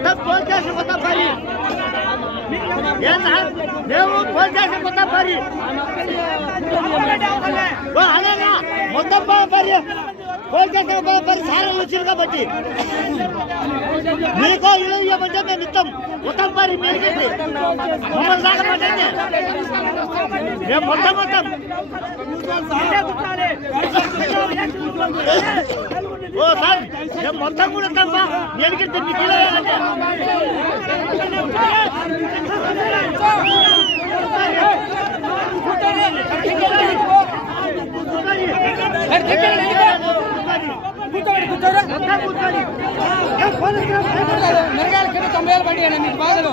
మొత్తం ఫోన్ చేసి మొత్తం పరి. మేము ఫోన్ చేసి మొత్తం పరి. ఓ, అలాగా మొత్తం ప- పరి. ఫోన్ చేసిన మొత్తం పరి. సారాలు వచ్చింది కాబట్టి. మీకో ఇల్లు ఇవ్వమంటే మేము ఇస్తాం. మొత్తం పరి మీరుకెళ్ళి మమ్మల్ని దాకా మేము మొత్తం మొత్తం. మొత్తం కూడా తప్ప మీరుకెళ్తే మీకు మిరగాయల కింద తొంభై వేలు పడి మీకు బాధలు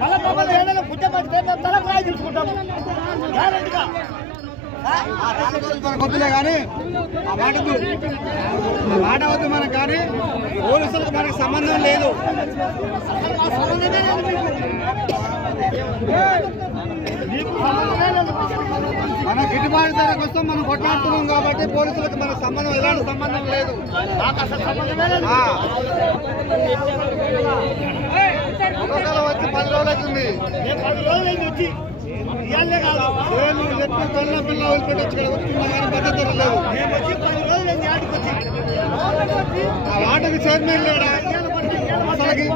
మళ్ళా మమ్మల్ని ఏదైనా పుట్టబడితే మేము తలకు రాయి తీసుకుంటాము గ్యారెంటీగా వద్దులే కానీ ఆ మాటకు మాట వద్దు మనకు కానీ పోలీసులకు మనకు సంబంధం లేదు. మన గిట్టుబాటు ధర కోసం మనం కొట్లాడుతున్నాం కాబట్టి పోలీసులకు మనకు సంబంధం ఎలాంటి సంబంధం లేదు. నాకు వచ్చి పది రోజులు అవుతుంది పది రోజులైంది వచ్చి చెప్పి పిల్ల పిల్ల వదిలిపెట్టి ఇక్కడ వస్తున్నా కానీ పద్ధతి లేదు మేము వచ్చి పది రోజులైంది ఆడికి వచ్చి ఆ వాటకి చైర్మన్ లేడా? అసలుకి